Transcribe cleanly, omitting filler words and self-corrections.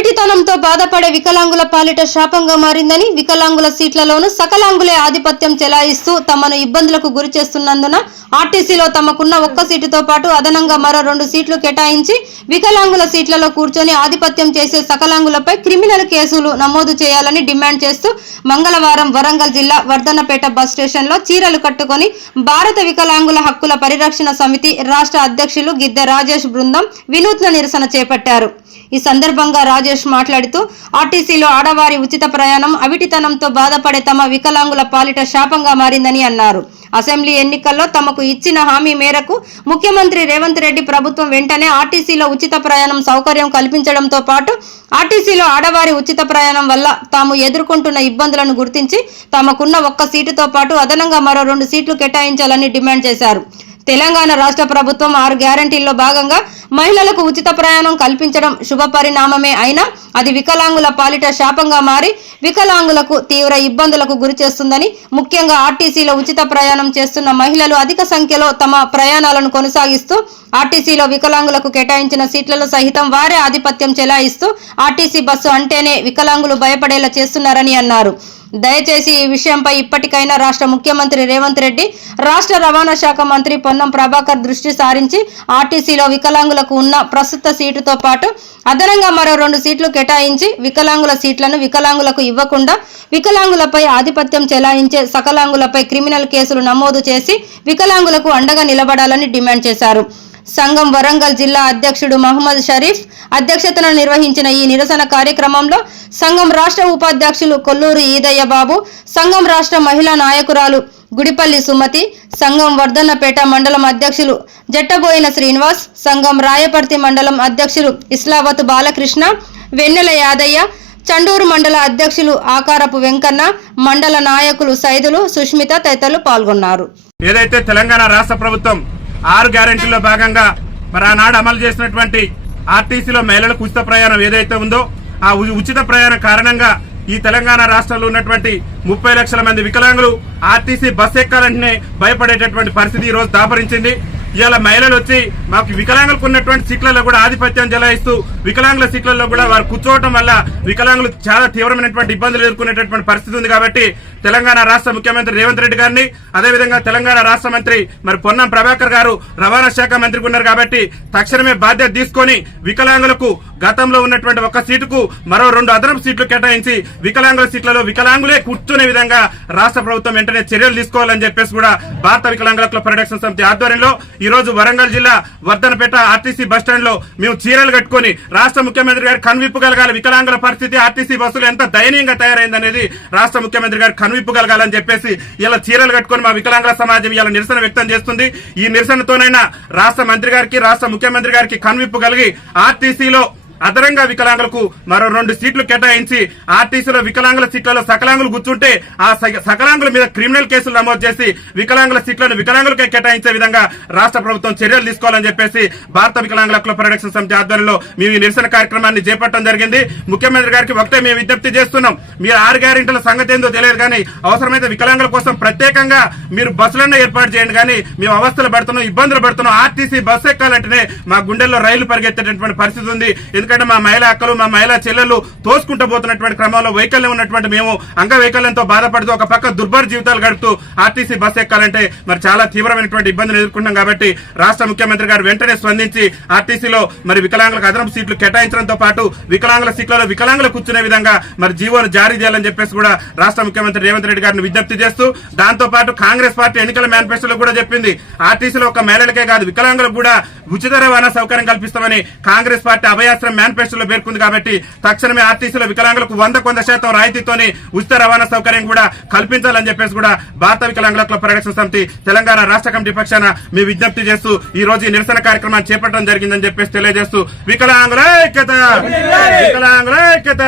అవిటితనంతో బాధపడే వికలాంగుల పాలిట శాపంగా మారిందని, వికలాంగుల సీట్లలోనూ సకలాంగులే ఆధిపత్యం చెలాయిస్తూ తమను ఇబ్బందులకు గురి చేస్తున్నందున ఆర్టీసీలో తమకున్న ఒక్క సీటుతో పాటు అదనంగా మరో 2 సీట్లు కేటాయించి వికలాంగుల సీట్లలో కూర్చొని ఆధిపత్యం చేసే సకలాంగులపై క్రిమినల్ కేసులు నమోదు చేయాలని డిమాండ్ చేస్తూ మంగళవారం వరంగల్ జిల్లా వర్ధన్నపేట బస్ స్టేషన్లో చీరలు కట్టుకొని భారత వికలాంగుల హక్కుల పరిరక్షణ సమితి రాష్ట్ర అధ్యక్షులు గిద్దె రాజేష్ బృందం వినూత్న నిరసన చేపట్టారు. ఈ సందర్భంగా రాజేష్ మాట్లాడుతూ ఆర్టీసీలో ఆడవారి ఉచిత ప్రయాణం అవిటితనంతో బాధపడే తమ వికలాంగుల పాలిట శాపంగా మారిందని అన్నారు. అసెంబ్లీ ఎన్నికల్లో తమకు ఇచ్చిన హామీ మేరకు ముఖ్యమంత్రి రేవంత్ రెడ్డి ప్రభుత్వం వెంటనే ఆర్టీసీలో ఉచిత ప్రయాణం సౌకర్యం కల్పించడంతో పాటు ఆర్టీసీలో ఆడవారి ఉచిత ప్రయాణం వల్ల తాము ఎదుర్కొంటున్న ఇబ్బందులను గుర్తించి తమకున్న ఒక్క సీటుతో పాటు అదనంగా మరో 2 సీట్లు కేటాయించాలని డిమాండ్ చేశారు. తెలంగాణ రాష్ట్ర ప్రభుత్వం 6 గ్యారంటీల్లో భాగంగా మహిళలకు ఉచిత ప్రయాణం కల్పించడం శుభ పరిణామమే అయినా అది వికలాంగుల పాలిట శాపంగా మారి వికలాంగులకు తీవ్ర ఇబ్బందులకు గురి చేస్తుందని, ముఖ్యంగా ఆర్టీసీలో ఉచిత ప్రయాణం చేస్తున్న మహిళలు అధిక సంఖ్యలో తమ ప్రయాణాలను కొనసాగిస్తూ ఆర్టీసీలో వికలాంగులకు కేటాయించిన సీట్లలో సహితం వారే ఆధిపత్యం చెలాయిస్తూ ఆర్టీసీ బస్సు అంటేనే వికలాంగులు భయపడేలా చేస్తున్నారని అన్నారు. దయచేసి ఈ విషయంపై ఇప్పటికైనా రాష్ట్ర ముఖ్యమంత్రి రేవంత్ రెడ్డి, రాష్ట్ర రవాణా శాఖ మంత్రి పొన్నం ప్రభాకర్ దృష్టి సారించి ఆర్టీసీలో వికలాంగులకు ఉన్న ప్రస్తుత సీటుతో పాటు అదనంగా మరో 2 సీట్లు కేటాయించి వికలాంగుల సీట్లను వికలాంగులకు ఇవ్వకుండా వికలాంగులపై ఆధిపత్యం చెలాయించే సకలాంగులపై క్రిమినల్ కేసులు నమోదు చేసి వికలాంగులకు అండగా నిలబడాలని డిమాండ్ చేశారు. సంఘం వరంగల్ జిల్లా అధ్యక్షుడు మహమ్మద్ షరీఫ్ అధ్యక్షతన నిర్వహించిన ఈ నిరసన కార్యక్రమంలో సంఘం రాష్ట్ర ఉపాధ్యక్షులు కొల్లూరు ఈదయ్య బాబు, సంఘం రాష్ట్ర మహిళా నాయకురాలు గుడిపల్లి సుమతి, సంఘం వర్ధన్నపేట మండలం అధ్యక్షులు జట్టబోయిన శ్రీనివాస్, సంఘం రాయపర్తి మండలం అధ్యక్షులు ఇస్లావత్ బాలకృష్ణ, వెన్నెల యాదయ్య, చండూరు మండల అధ్యక్షులు ఆకారపు వెంకన్న, మండల నాయకులు సైదులు, సుష్మిత తదితరులు పాల్గొన్నారు. ఏదైతే తెలంగాణ రాష్ట్ర ప్రభుత్వం 6 గ్యారెంటీల్లో భాగంగా మరి ఆనాడు అమలు చేసినటువంటి ఆర్టీసీలో మహిళలకు ఉచిత ప్రయాణం ఏదైతే ఉందో ఆ ఉచిత ప్రయాణం కారణంగా ఈ తెలంగాణ రాష్ట్రంలో ఉన్నటువంటి 30 లక్షల మంది వికలాంగులు ఆర్టీసీ బస్సు ఎక్కాలంటేనే భయపడేటటువంటి పరిస్థితి ఈ రోజు దాపరించింది. ఇవాళ మహిళలు వచ్చి మాకు వికలాంగులకు ఉన్నటువంటి సీట్లలో కూడా ఆధిపత్యం చెలాయిస్తూ వికలాంగుల సీట్లలో కూడా వారు కూర్చోవడం వల్ల వికలాంగులు చాలా తీవ్రమైనటువంటి ఇబ్బందులు ఎదుర్కొనేటటువంటి పరిస్థితి ఉంది. కాబట్టి తెలంగాణ రాష్ట్ర ముఖ్యమంత్రి రేవంత్ రెడ్డి గారిని, అదేవిధంగా తెలంగాణ రాష్ట్ర మంత్రి మరి పొన్నం ప్రభాకర్ గారు రవాణా శాఖ మంత్రికి ఉన్నారు కాబట్టి తక్షణమే బాధ్యత తీసుకొని వికలాంగులకు గతంలో ఉన్నటువంటి ఒక్క సీటుకు మరో 2 అదనపు సీట్లు కేటాయించి వికలాంగుల సీట్లలో వికలాంగులే కూర్చునే విధంగా రాష్ట్ర ప్రభుత్వం వెంటనే చర్యలు తీసుకోవాలని చెప్పేసి కూడా భారత వికలాంగుల హక్కుల పరిరక్షణ సమితి ఆధ్వర్యంలో ఈ రోజు వరంగల్ జిల్లా వర్ధన్నపేట ఆర్టీసీ బస్టాండ్ లో మేము చీరలు కట్టుకుని రాష్ట్ర ముఖ్యమంత్రి గారు కనువిప్పగలగాలి, వికలాంగుల పరిస్థితి ఆర్టీసీ బస్సులు ఎంత దయనీయంగా తయారైందనేది రాష్ట్ర ముఖ్యమంత్రి గారు కనువిప్పగలగాలని చెప్పేసి ఇలా చీరలు కట్టుకుని మా వికలాంగుల సమాజం ఇలా నిరసన వ్యక్తం చేస్తుంది. ఈ నిరసనతోనైనా రాష్ట్ర మంత్రి గారికి, రాష్ట్ర ముఖ్యమంత్రి గారికి కనువిప్పగలిగి ఆర్టీసీలో అదనంగా వికలాంగులకు మరో 2 సీట్లు కేటాయించి ఆర్టీసీలో వికలాంగుల సీట్లలో సకలాంగులు కూర్చుంటే ఆ సకలాంగుల మీద క్రిమినల్ కేసులు నమోదు చేసి వికలాంగుల సీట్లను వికలాంగులకే కేటాయించే విధంగా రాష్ట్ర ప్రభుత్వం చర్యలు తీసుకోవాలని చెప్పేసి భారత వికలాంగుల హక్కుల పరిరక్షణ సమితి ఆధ్వర్యంలో మేము ఈ నిరసన కార్యక్రమాన్ని చేపట్టడం జరిగింది. ముఖ్యమంత్రి గారికి ఒకటే మేము విజ్ఞప్తి చేస్తున్నాం, మీరు 6 గ్యారెంటీల సంగతి ఏందో తెలియదు కానీ అవసరమైతే వికలాంగుల కోసం ప్రత్యేకంగా మీరు బస్సులన్నా ఏర్పాటు చేయండి. కానీ మేము అవస్థలు పడుతున్నాం, ఇబ్బందులు పడుతున్నాం. ఆర్టీసీ బస్సు ఎక్కాలంటేనే మా గుండెల్లో రైలు పరిగెత్తేటటువంటి పరిస్థితి ఉంది. ఎందుకంటే మా మహిళా అక్కలు, మా మహిళా చెల్లెలు తోసుకుంటూ పోతున్నటువంటి క్రమంలో వైకల్యం ఉన్నటువంటి మేము అంగవైకల్యంతో బాధపడుతూ ఒక పక్క దుర్భర జీవితాలు గడుపుతూ ఆర్టీసీ బస్సు ఎక్కాలంటే మరి చాలా తీవ్రమైనటువంటి ఇబ్బందులు ఎదుర్కొంటాం. కాబట్టి రాష్ట్ర ముఖ్యమంత్రి గారు వెంటనే స్పందించి ఆర్టీసీలో మరి వికలాంగులకు అదనపు సీట్లు కేటాయించడంతో పాటు వికలాంగుల సీట్లలో వికలాంగులు కూర్చునే విధంగా మరి జీవోను జారీ చేయాలని చెప్పేసి కూడా రాష్ట్ర ముఖ్యమంత్రి రేవంత్ రెడ్డి గారిని విజ్ఞప్తి చేస్తూ, దాంతో పాటు కాంగ్రెస్ పార్టీ ఎన్నికల మేనిఫెస్టోలో కూడా చెప్పింది ఆర్టీసీలో ఒక మహిళలకే కాదు వికలాంగులకు కూడా ఉచిత రవాణా సౌకర్యం కల్పిస్తామని కాంగ్రెస్ పార్టీ అభయాస్త్రం మేనిఫెస్టోలో పేర్కొంది. కాబట్టి తక్షణమే ఆర్టీసీలో వికలాంగులకు 100% రాయితీతోని ఉచిత రవాణా సౌకర్యం కూడా కల్పించాలని చెప్పేసి కూడా భారత వికలాంగుల హక్కుల పరిరక్షణ సమితి తెలంగాణ రాష్ట్ర కమిటీ పక్షాన మేము విజ్ఞప్తి చేస్తూ ఈ రోజు ఈ నిరసన కార్యక్రమాన్ని చేపట్టడం జరిగిందని చెప్పేసి తెలియజేస్తూ వికలాంగుల ఐక్యత.